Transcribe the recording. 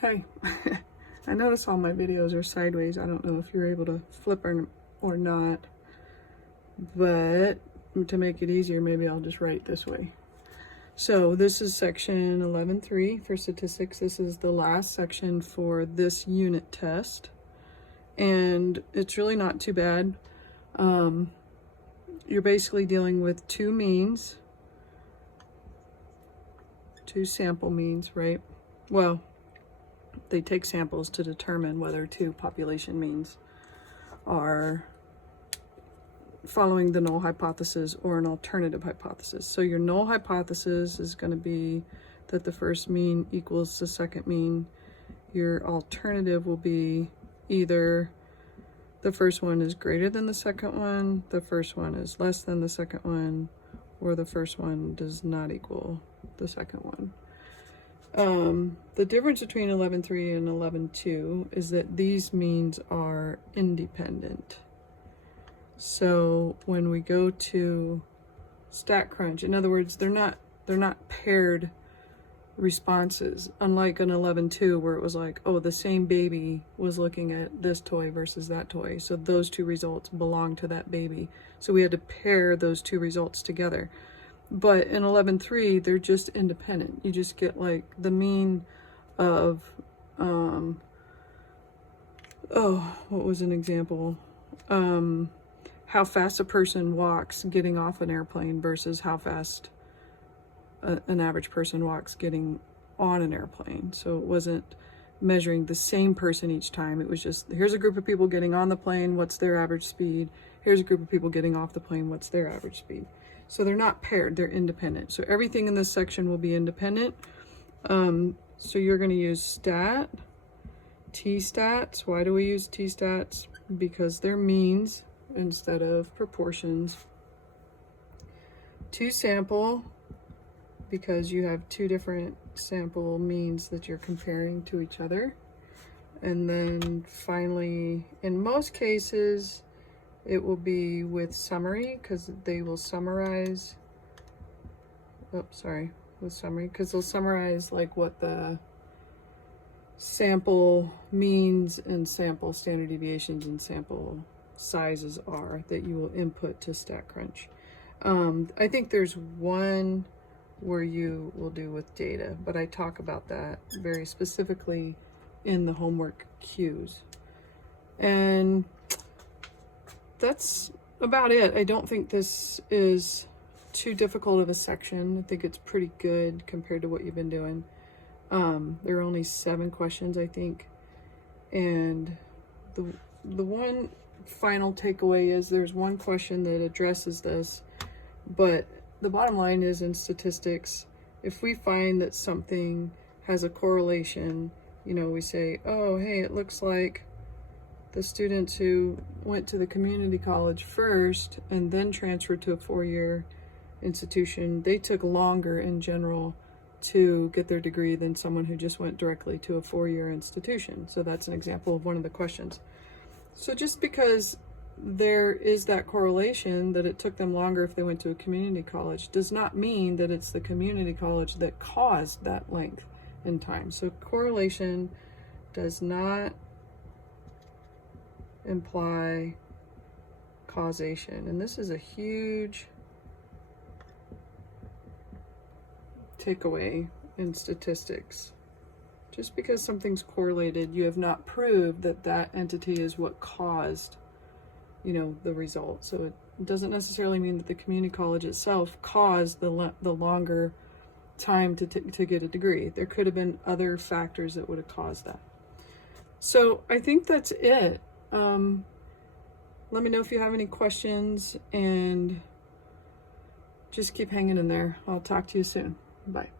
Hey, I notice all my videos are sideways. I don't know if you're able to flip or not, but to make it easier, maybe I'll just write this way. So this is section 11.3 for statistics. This is the last section for this unit test, and it's really not too bad. You're basically dealing with two means, two sample means, right? Well, they take samples to determine whether two population means are following the null hypothesis or an alternative hypothesis. So your null hypothesis is going to be that the first mean equals the second mean. Your alternative will be either the first one is greater than the second one, the first one is less than the second one, or the first one does not equal the second one. The difference between 11.3 and 11.2 is that these means are independent. So when we go to StatCrunch, in other words, they're not paired responses, unlike an 11.2 where it was like, oh, the same baby was looking at this toy versus that toy, so those two results belong to that baby. So we had to pair those two results together. But in 11.3, they're just independent. You just get like the mean of, what was an example? How fast a person walks getting off an airplane versus how fast an average person walks getting on an airplane. So it wasn't measuring the same person each time. It was just, here's a group of people getting on the plane, what's their average speed? Here's a group of people getting off the plane, what's their average speed? So they're not paired, they're independent. So everything in this section will be independent. So you're going to use stat, t-stats. Why do we use t-stats? Because they're means instead of proportions. To sample, because you have two different sample means that you're comparing to each other. And then finally, in most cases, it will be with summary, because they will summarize, with summary, because they'll summarize like what the sample means and sample standard deviations and sample sizes are that you will input to StatCrunch. I think there's one where you will do with data, but I talk about that very specifically in the homework cues. And that's about it. I don't think this is too difficult of a section. I think it's pretty good compared to what you've been doing. There are only 7 questions, I think. And the one final takeaway is there's one question that addresses this, but the bottom line is in statistics, if we find that something has a correlation, you know, we say, oh, hey, it looks like the students who went to the community college first and then transferred to a 4-year institution, they took longer in general to get their degree than someone who just went directly to a 4-year institution. So that's an example of one of the questions. So just because there is that correlation that it took them longer if they went to a community college does not mean that it's the community college that caused that length in time. So correlation does not imply causation, and this is a huge takeaway in statistics. Just because something's correlated, you have not proved that that entity is what caused, you know, the result. So it doesn't necessarily mean that the community college itself caused the longer time to get a degree. There could have been other factors that would have caused that. So I think that's it. Let me know if you have any questions, and just keep hanging in there. I'll talk to you soon. Bye.